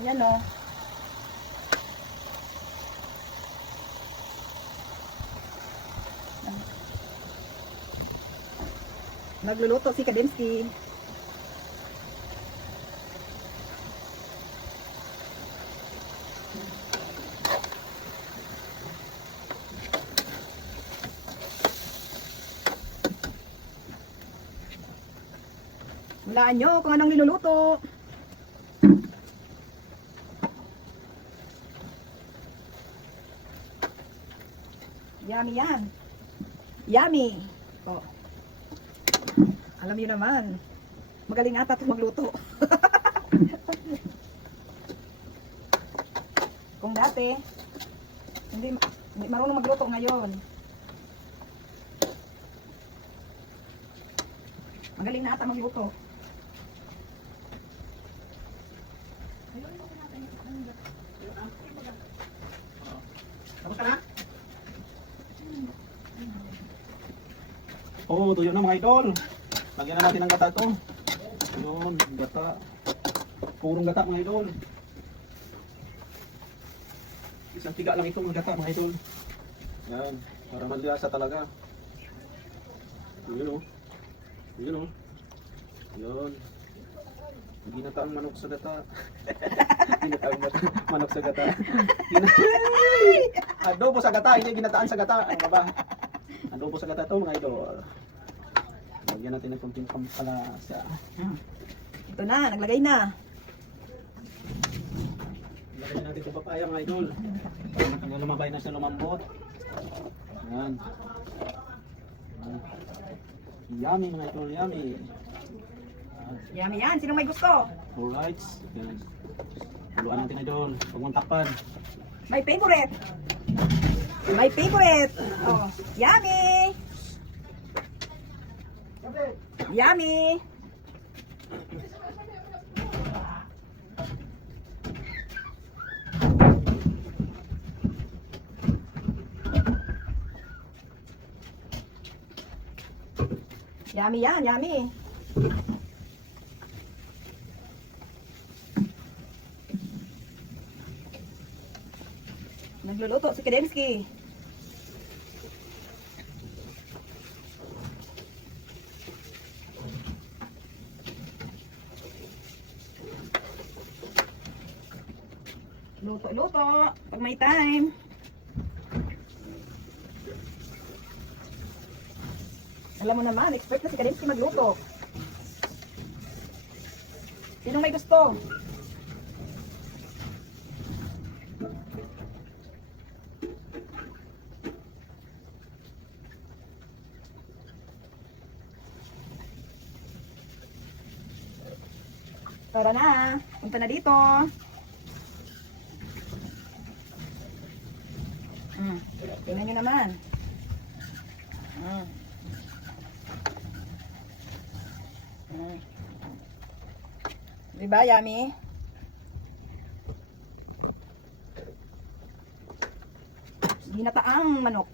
Ayan o. Nagluluto si Kademski. Hulaan nyo kung anong niluluto. Yummy yan. Yummy. Oh. Alam niyo naman, magaling ata itong magluto. Kung dati, hindi marunong magluto ngayon. Magaling na ata magluto. Tapos ka na? Oo, tuyo na mga idol. Lagyan na natin ng gata ito. Yun, gata. Purong gata mga idol. Isang tiga lang ito mga gata mga idol. Yan, para malasa talaga. Yun o. Yun o. Yun. Ginataang manok sa gata. Ginataang manok sa gata. Adobo sa gata, hindi ginataan sa gata. Ano ba? Adobo sa gata ito mga idol. Lagyan natin ng konting pampalasa. Ito na, naglagay na. Lagyan natin itong papaya mga idol. Hanggang lumabay na siya lumambot. Ayan. Yummy mga idol, yummy. Yummy yan, sinong may gusto? Alright. Ayan. Haluan natin idol. Huwag mong takpan. My favorite. My favorite. Oh, yummy. Yummy. Yummy yan, yummy. Nagluluto si Kademski. Luto-luto pag may time. Alam mo naman, expert na si Kademski magluto. Sinong may gusto? Tara na, punta na dito. Tingnan nyo naman. Diba, yummy? Ginataang manok.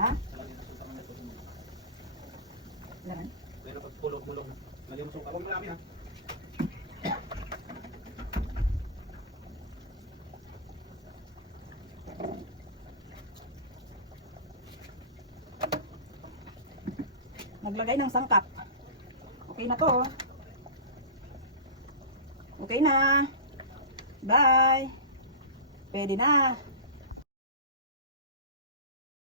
Ha? Laman? Meron pag pulong-pulong. Lagyan mo suka. Huwag marami ha. Naglagay ng sangkap. Okay na to. Okay na. Bye. Pwede na.